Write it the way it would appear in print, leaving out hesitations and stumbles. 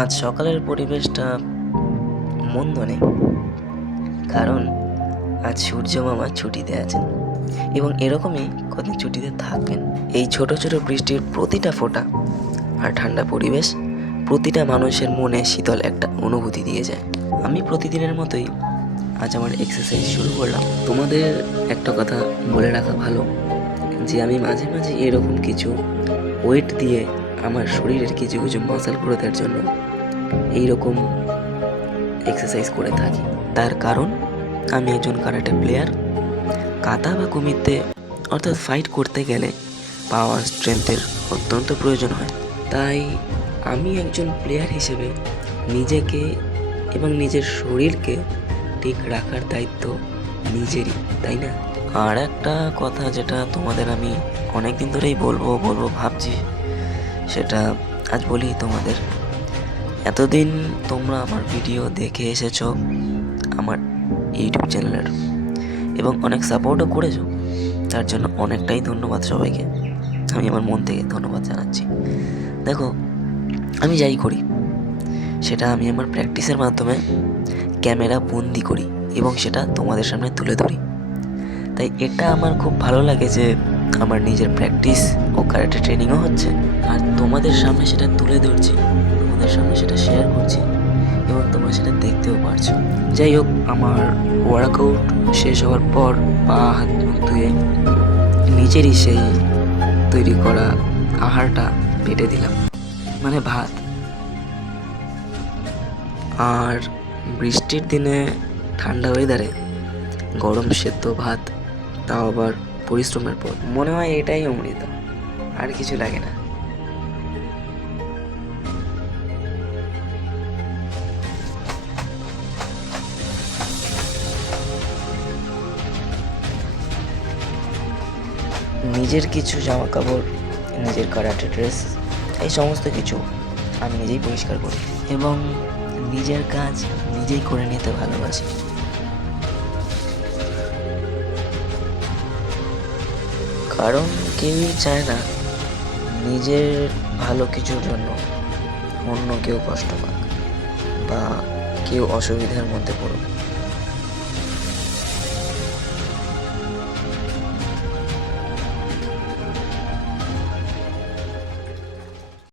আজ সকালের পরিবেশটা মন্দ নেই, কারণ আজ সূর্য মামা ছুটিতে আছেন এবং এরকমই কদিন ছুটিতে থাকবেন। এই ছোট ছোট বৃষ্টির প্রতিটা ফোঁটা আর ঠান্ডা পরিবেশ প্রতিটা মানুষের মনে শীতল একটা অনুভূতি দিয়ে যায়। আমি প্রতিদিনের মতোই আজ আমার এক্সারসাইজ শুরু করলাম। তোমাদের একটা কথা বলে রাখা ভালো যে আমি মাঝে মাঝে এরকম কিছু ওয়েট দিয়ে আমার শরীরের কিছু কিছু মাসেল গ্রোথের জন্য এইরকম এক্সারসাইজ করে থাকি। তার কারণ আমি একজন কারাটে প্লেয়ার। কাতা বা কুমিতে অর্থাৎ ফাইট করতে গেলে পাওয়ার স্ট্রেংথের অত্যন্ত প্রয়োজন হয়। তাই আমি একজন প্লেয়ার হিসেবে নিজেকে এবং নিজের শরীরকে ঠিক রাখার দায়িত্ব নিজেরই, তাই না? আর একটা কথা যেটা তোমাদের আমি অনেক দিন ধরেই বলবো ভাবছি, সেটা আজ বলি তোমাদের। এতদিন তোমরা আমার ভিডিও দেখে এসেছো আমার ইউটিউব চ্যানেলের এবং অনেক সাপোর্টও করেছো, তার জন্য অনেকটাই ধন্যবাদ সবাইকে। আমি আমার মন থেকে ধন্যবাদ জানাচ্ছি। দেখো, আমি যাই করি সেটা আমি আমার প্র্যাকটিসের মাধ্যমে ক্যামেরা বন্দি করি এবং সেটা তোমাদের সামনে তুলে ধরি। তাই এটা আমার খুব ভালো লাগে যে আমার নিজের প্র্যাকটিস ও কারাটে ট্রেনিংও হচ্ছে আর তোমাদের সামনে সেটা তুলে ধরছি, তোমাদের সামনে সেটা শেয়ার করছি এবং তোমরা সেটা দেখতেও পারছো। যাই হোক, আমার ওয়ার্কআউট শেষ হওয়ার পর পা হাত মুখ ধুয়ে নিজেরই সেই তৈরি করা আহারটা পেটে দিলাম, মানে ভাত। আর বৃষ্টির দিনে ঠান্ডা ওয়েদারে গরম সেদ্ধ ভাত, তাও আবার পরিশ্রমের পর, মনে হয় এটাই অমৃত, আর কিছু লাগে না। নিজের কিছু জামা কাপড়, নিজের কারাটে ড্রেস, এই সমস্ত কিছু আমি নিজেই পরিষ্কার করি এবং নিজের কাজ নিজেই করে নিতে ভালোবাসি। কারণ কেউই চায় না নিজের ভালো কিছুর জন্য অন্য কেউ কষ্ট পাক বা কেউ অসুবিধার মধ্যে পড়ুক।